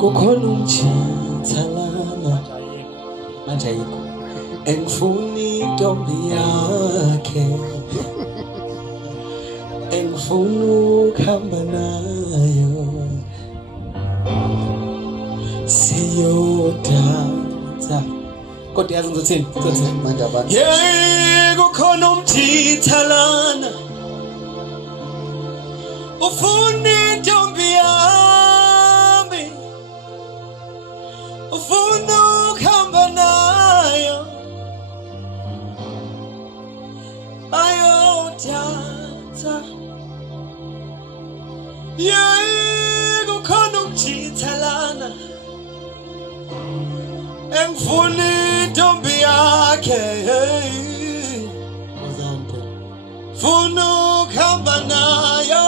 kukhona umjithalana manje ayikho engifuna intombi yakhe engifuna ukuhamba nayo siyodansa kodwa yazi ngizothini manje abantu kukhona umjithalana ufuna intombi yami ufuna ukuhamba nayo ayodansa kukhona umjithalana engifuna intombi yakhe funa ukuhamba nayo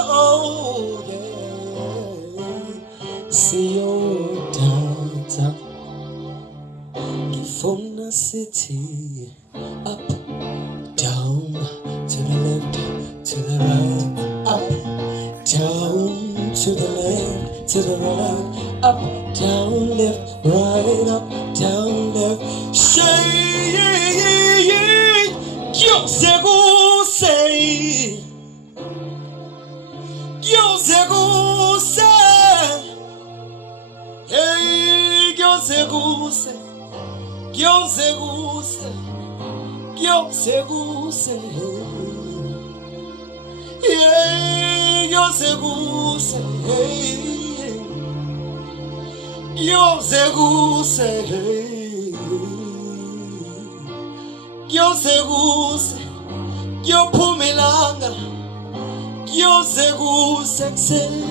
siyodansa ngifuna sithi up down to the left to the right up down to the left to the right up down left right up down left Yophumelanga yoze kusekuseni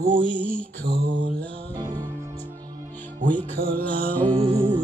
we call out